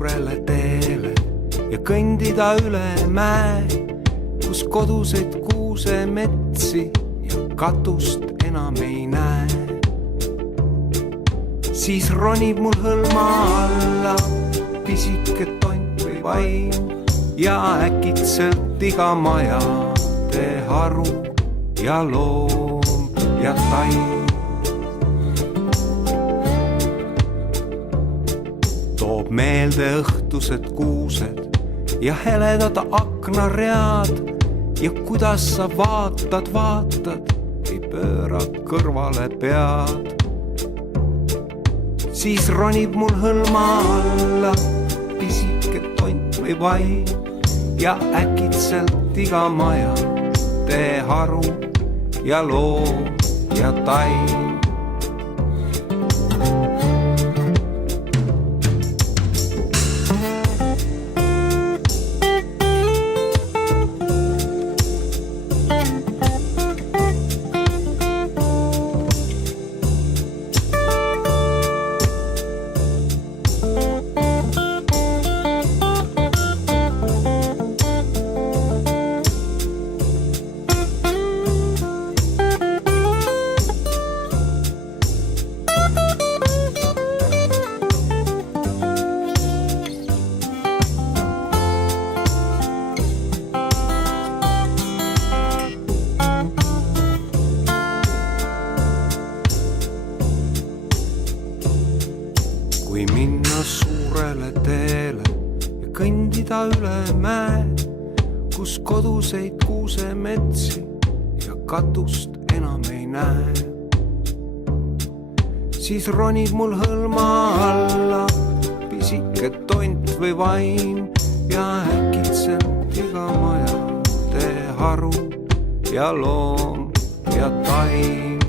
suurele teele ja kõndida üle mäe, kus koduseid kuusemetsi ja katust enam ei näe. Siis ronib mul hõlma alla pisike tont või vaim ja äkitselt iga majade haru ja loom ja taim. Toob meelde õhtused kuused ja heledad aknaread ja kuidas sa vaatad, ei pööra kõrvale pead. Siis ronib mul hõlma alla pisike tont või vaim ja äkitselt iga majade haru ja loom ja taim. Kui minna suurele teele ja kõndida üle mäe, kus koduseid kuusemetsi ja katust enam ei näe. Siis ronib mul hõlma alla pisike tont või vaim ja äkitselt iga majade haru ja loom ja taim.